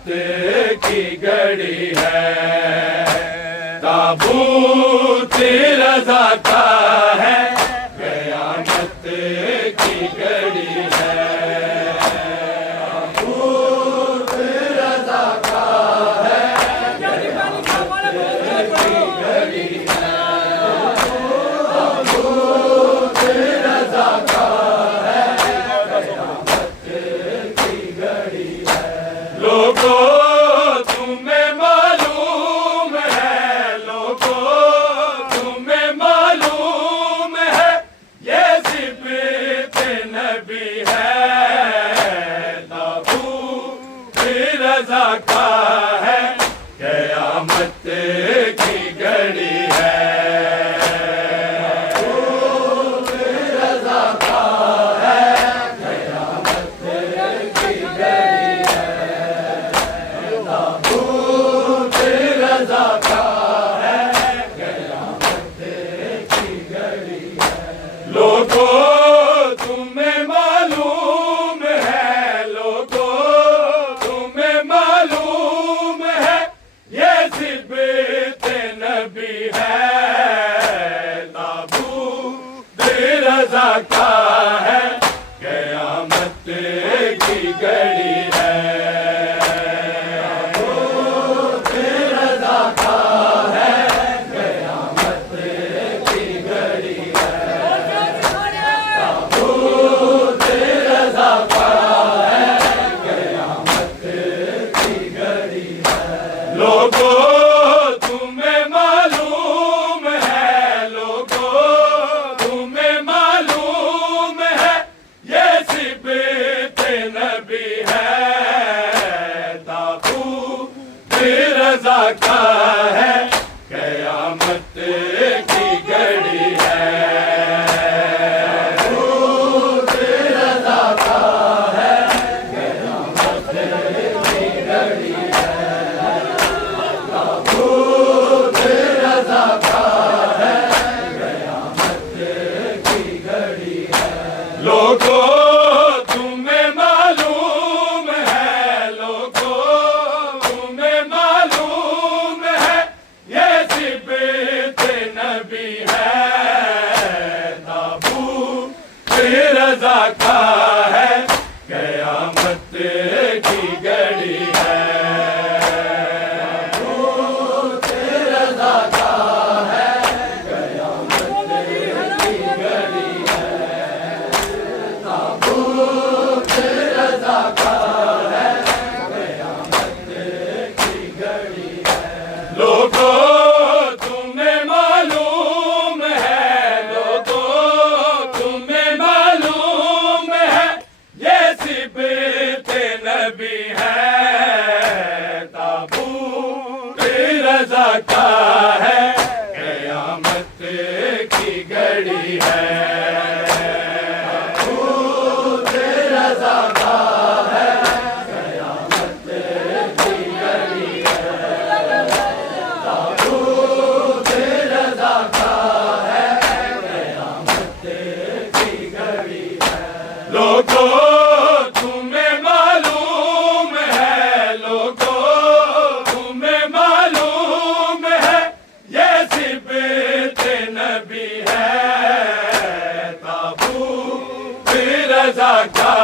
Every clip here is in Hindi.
कयामत की घड़ी है, ताबूत रज़ा का है, कयामत की घड़ी है, ताबूत रज़ा का है, कयामत की घड़ी है, ताबूत रज़ा का है, कयामत की घड़ी है। लोगों तुम्हें मालूम है, लोगों तुम्हें मालूम है, ये सिबत नबी है, ताबूत रज़ा का है, कयामत की घड़ी है, ताबूत रज़ा का है, कयामत की घड़ी है, ताबूत रज़ा का है, कयामत की घड़ी है। लोगों तुम्हें मालूम है, लोगों तुम्हें मालूम है, ये सिबत नबी है, ताबूत रज़ा का है, कयामत की घड़ी है, ताबूत रज़ा का है, कयामत की घड़ी है, ताबूत रज़ा का है, कयामत की घड़ी है। लोगों तुम्हें मालूम है, लोगों तुम्हें मालूम है, ये सिबत नबी है, ताबूत रज़ा का है, कयामत की घड़ी है, ताबूत रज़ा का है, कयामत की घड़ी है, ताबूत रज़ा का है, कयामत की घड़ी है। लोगों तुम्हें मालूम है, लोगों तुम्हें मालूम है, ये सिबत नबी है, ताबूत रज़ा का है, कयामत की घड़ी है, ताबूत रज़ा का है, कयामत की घड़ी है, ताबूत रज़ा का है, कयामत की घड़ी है। लोगों तुम्हें मालूम है, लोगों तुम्हें मालूम है, ये सिबत नबी है, ताबूत रज़ा का है, कयामत की घड़ी है, ताबूत रज़ा का है, कयामत की घड़ी है, ताबूत रज़ा का है, कयामत की घड़ी है। लोगों तुम्हें मालूम है, लोगों तुम्हें मालूम है, ये सिबत नबी है, ताबूत रज़ा का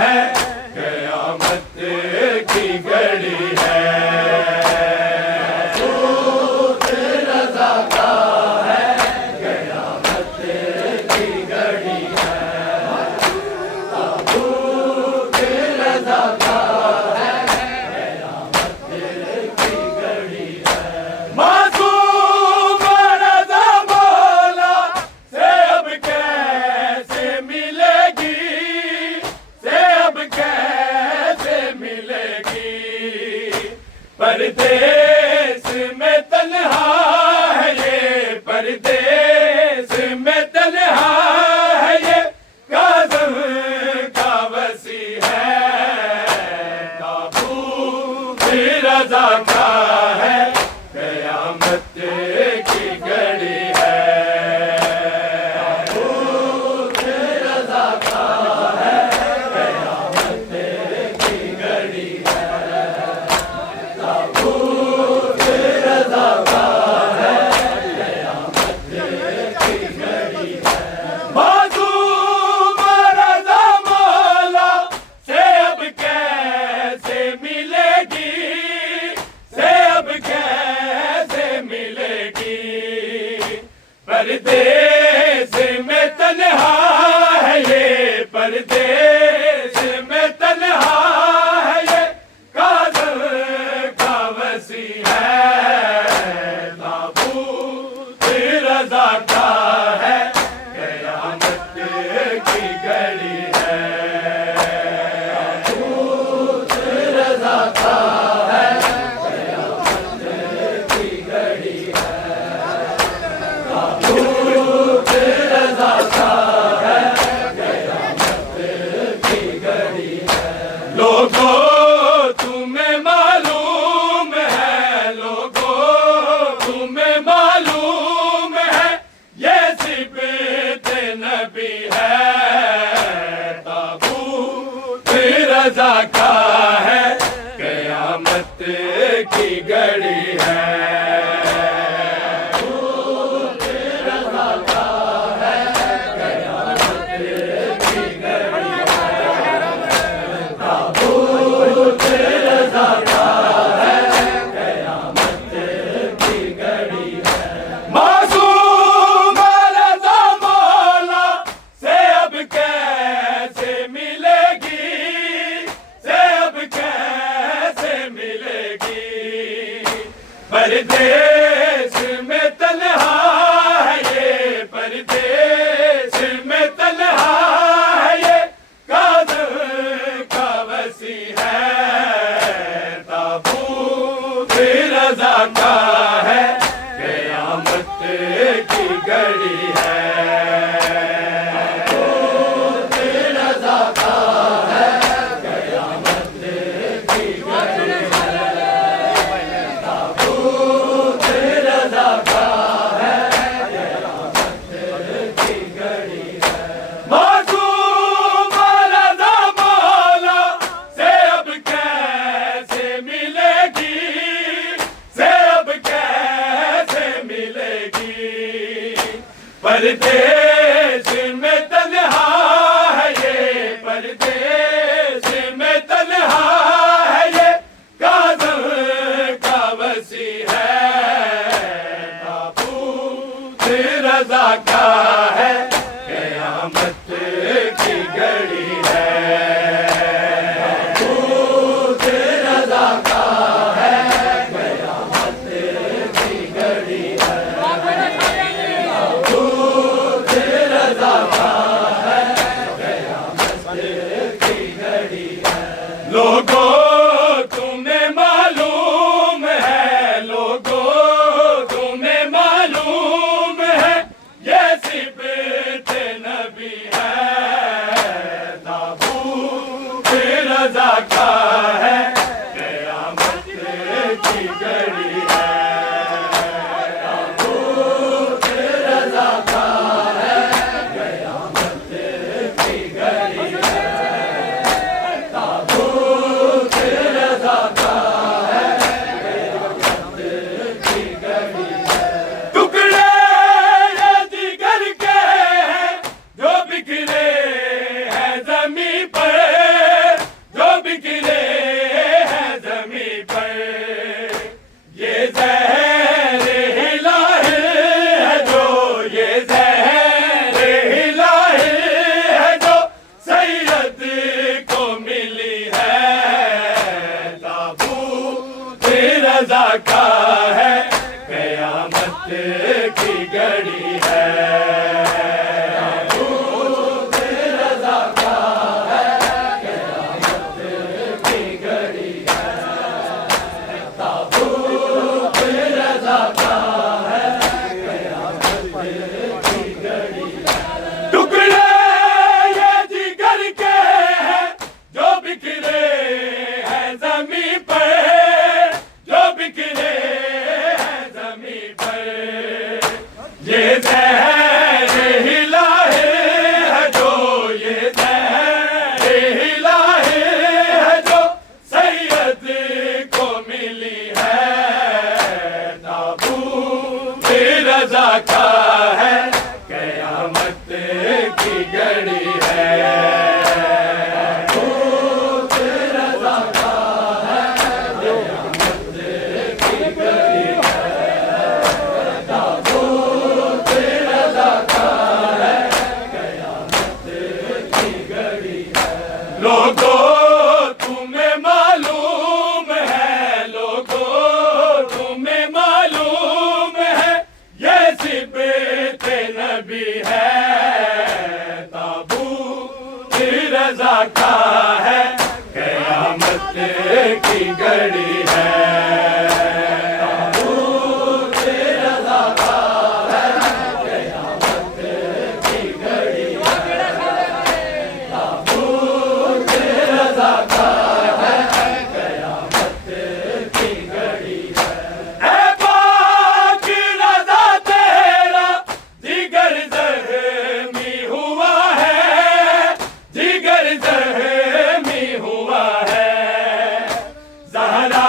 है, कयामत की घड़ी है, ताबूत रज़ा का है, कयामत की घड़ी है, ताबूत रज़ा का है, कयामत की घड़ी है। मासूम रज़ा मौला से अब कैसे मिलेगी, से अब कैसे मिलेगी, परदेस में तन्हा है ये, परदेस में तन्हा है ये, काज़म का वसी है, ताबूत रज़ा का है, कयामत की घड़ी है, ताबूत रज़ा का है, कयामत की घड़ी है। कयामत की घड़ी है। मासूम रज़ा मौला से अब कैसे मिलेगी, से अब कैसे मिलेगी। परदेश में तन्हा है ये, परदेश में तन्हा है ये, कादर का वसी है, ताबूत रज़ा का है, कयामत की घड़ी है। मासूम रज़ा मौला से अब कैसे मिलेगी, से अब कैसे मिलेगी। परदेश में तन्हा है ये, परदेश में तन्हा है ये, कादर का वसी है, ताबूत रज़ा का है, कयामत की घड़ी है। ताबूत रज़ा का है, कयामत की घड़ी है। ताबूत रज़ा का है, कयामत की घड़ी है। लोगों तुम्हें मालूम है, लोगों तुम्हें मालूम है, ये सिफ़त नबी है, ताबूत रज़ा का है, कयामत की घड़ी है। ताबूत रज़ा का है, कयामत की घड़ी है। ताबूत रज़ा का है, कयामत की घड़ी है। टुकड़े ये जिगर के हैं जो बिखरे हैं ज़मीं पर, जो बिखरे हैं ज़मीं पर। ये ज़हर इलाही है जो, ये ज़हर इलाही है जो सैयद को मिली है, ताबूत रज़ा का है, कयामत की घड़ी है। ताबूत रज़ा का है, कयामत की घड़ी है। ताबूत रज़ा का है, कयामत की घड़ी है। टुकड़े ये जिगर के हैं जो बिखरे हैं ज़मीं पर, जो बिखरे हैं ज़मीं पर। ये ज़हर इलाही है जो, ये ज़हर इलाही है जो सैयद को मिली है, ताबूत रज़ा का है, कयामत की घड़ी है। ताबूत रज़ा का है, कयामत की घड़ी है। ताबूत रज़ा का है, कयामत की घड़ी है। लोगों तुम्हें मालूम है, लोगों तुम्हें मालूम है, ये सिफ़त नबी है, ताबूत रज़ा का है, कयामत की घड़ी है। ताबूत रज़ा का है, कयामत की घड़ी है। ताबूत रज़ा का है, कयामत की घड़ी है। ऐ पाक रज़ा तेरा जिगर ज़ख्मी हुआ है, जिगर ज़ख्मी हुआ है। ज़हरा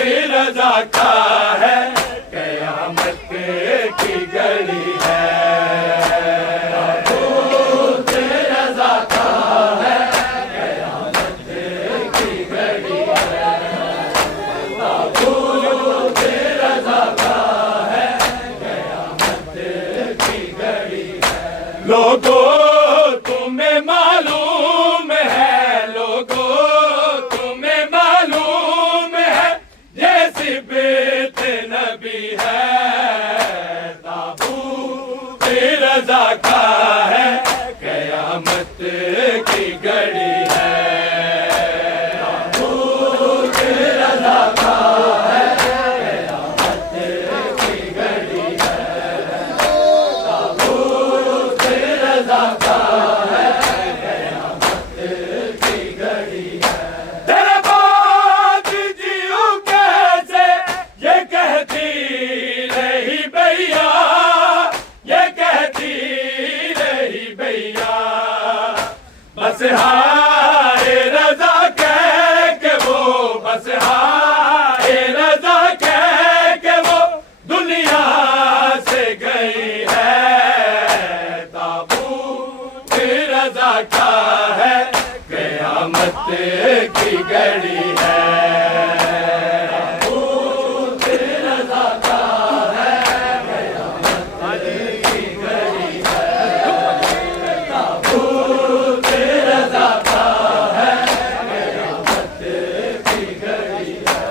रज़ा का है, क़यामत की घड़ी है। ताबूत रज़ा का है, क़यामत की घड़ी है। ताबूत रज़ा का है, क़यामत की घड़ी है। लोगों तुम्हें मालूम है, लोगों तुम्हें मालूम है, ये सिबत नबी है। ताबूत रज़ा का है, क़यामत की घड़ी है। ताबूत रज़ा का है, क़यामत की घड़ी है। ताबूत रज़ा का है, क़यामत की घड़ी है। तेरे बाद जियो कैसे, ये कहती रही भैया, ये कहती रही भैया। बस हाय रज़ा कह के वो, बस हाय रज़ा कह के वो दुनिया से गई है। ताबूत रज़ा का है, क़यामत की घड़ी है। ताबूत रज़ा का है, क़यामत की घड़ी है। ताबूत रज़ा का है, क़यामत की घड़ी है।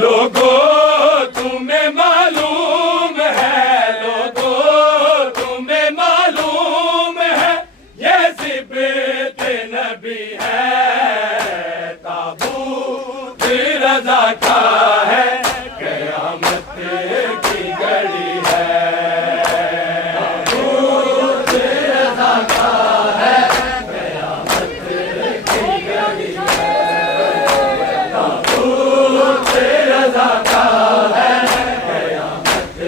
लोगों तुम्हें मालूम है, लोगों तुम्हें मालूम है, ये सिबत नबी है। ताबूत रज़ा का है, क़यामत की घड़ी है। ताबूत रज़ा का है, क़यामत की घड़ी है। ताबूत रज़ा का है, क़यामत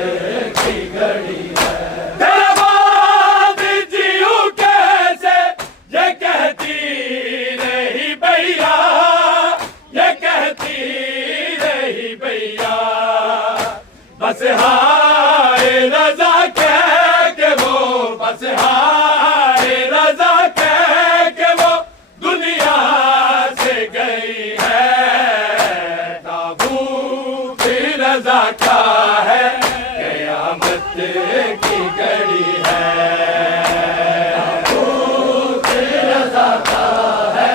की घड़ी है। तेरे बाद जियो कैसे, ये कहती रही भैया, ये कहती रही भैया। बस हाय रज़ा कह के वो, बस हाय रज़ा कह के वो दुनिया से गई है। ताबूत रज़ा का है, क़यामत की घड़ी है। ताबूत रज़ा का है,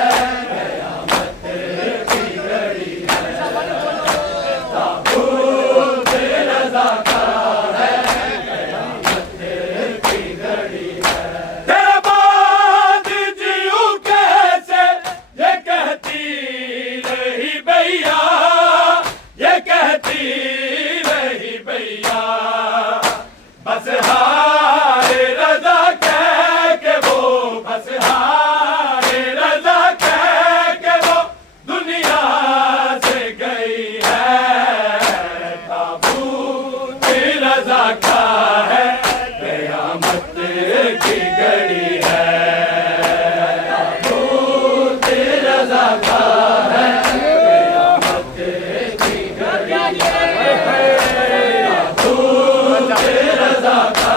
क़यामत की घड़ी है। ताबूत रज़ा का है, क़यामत की घड़ी है। तेरे बाद जियो कैसे, ये कहती रही भैया, ये कहती रही भैया। बस हाय रज़ा कह के वो, बस हाय रज़ा कह के वो दुनिया से गई है। ताबूत रज़ा का है, क़यामत की घड़ी है। ताबूत रज़ा का है, क़यामत की घड़ी है। ताबूत रज़ा का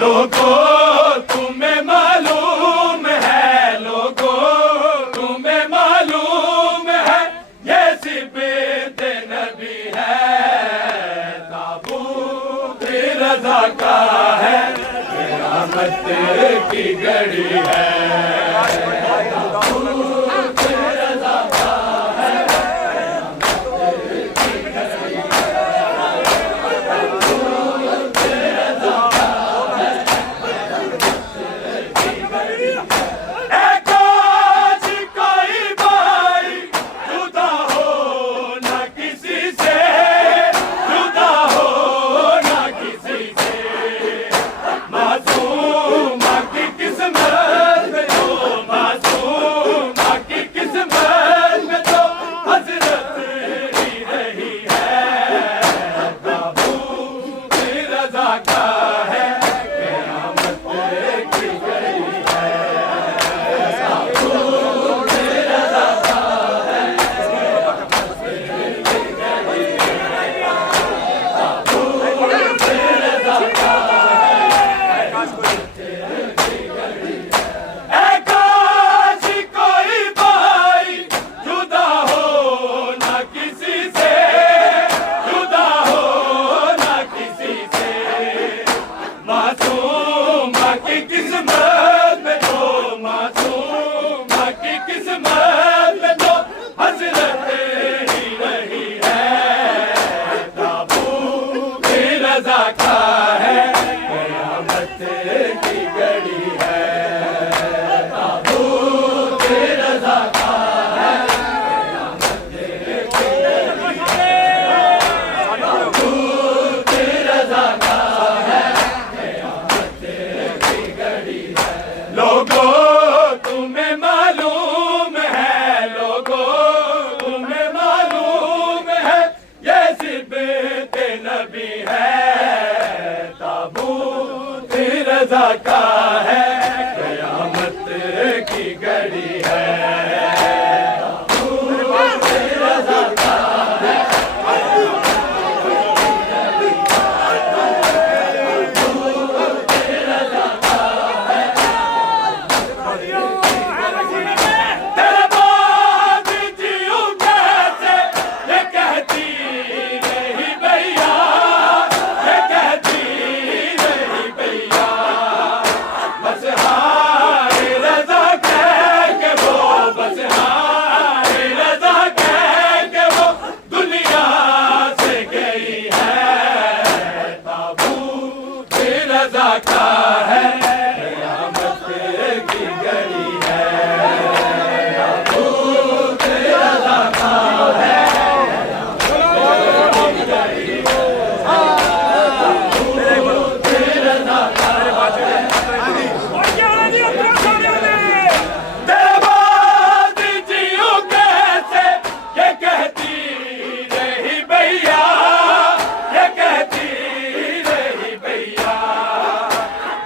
लोगों तुम्हें मालूम है, लोगों तुम्हें मालूम है, ये सिबत नबी है, ताबूत रज़ा का है, क़यामत की घड़ी है। लोगों तुम्हें मालूम है, लोगों तुम्हें मालूम है, ये सिबत नबी है, ताबूत रज़ा का है, क़यामत की घड़ी है।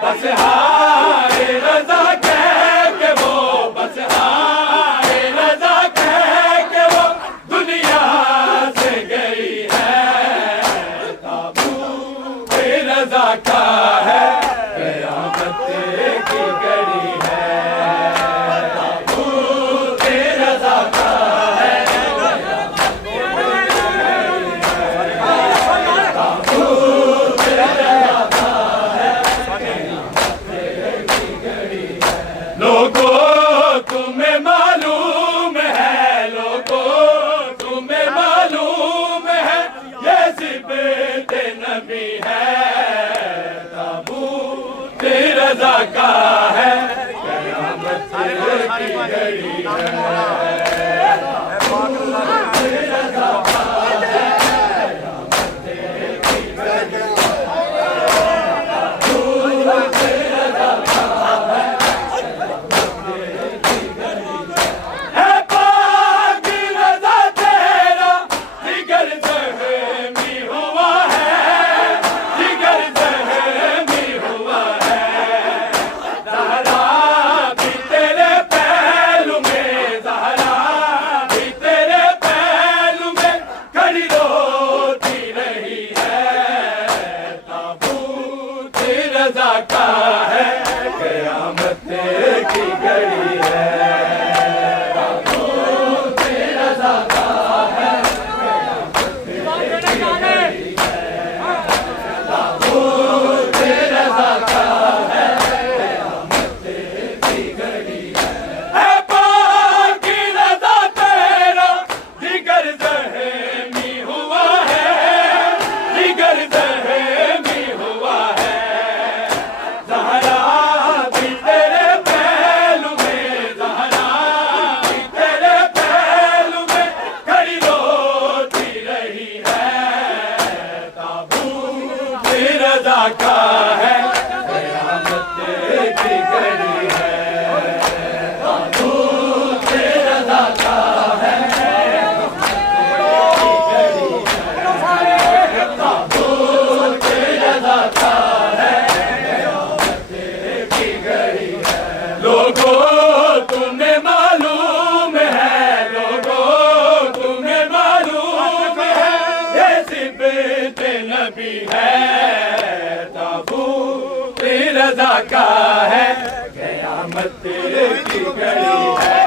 बस हाय रज़ा कह के वो, बस हाय रज़ा कह के वो दुनिया से गई है, ताबूत रज़ा का है, क़यामत की घड़ी है, ताबूत रज़ा का है, ताबूत रज़ा का है। लोगों तुम्हें मालूम है, लोगों तुम्हें मालूम है, ये सिबत नबी है, ताबूत रज़ा का है, क़यामत की घड़ी है। ज़हरा भी तेरे पहलू में, ज़हरा का है, क़यामत की घड़ी है।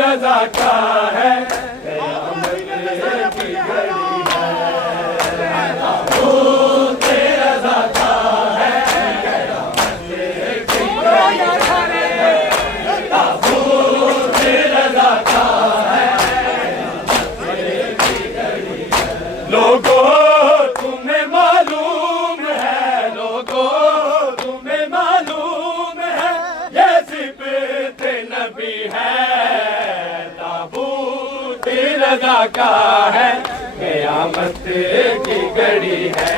रज़ा का है, क़यामत की घड़ी है। ताबूत रज़ा का है, क़यामत की घड़ी है। ताबूत रज़ा का है, क़यामत की घड़ी है। लोगों तुम्हें मालूम है, लोगों तुम्हें मालूम है, ये सिफ़त नबी है। रज़ा का है, क़यामत की घड़ी है।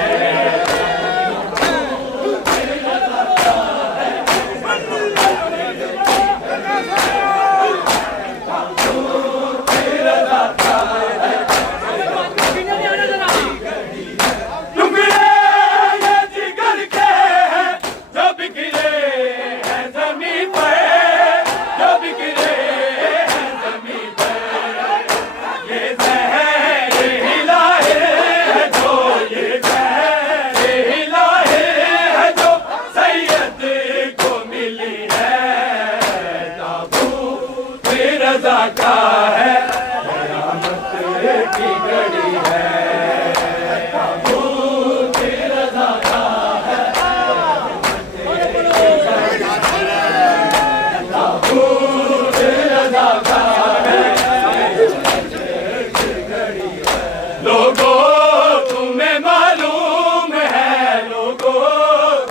रज़ा का है, क़यामत की घड़ी है। ताबूत रज़ा का है, ताबूत रज़ा का है। लोगों तुम्हें मालूम है, लोगों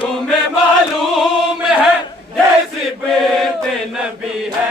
तुम्हें मालूम है, ये सिफ़त नबी है।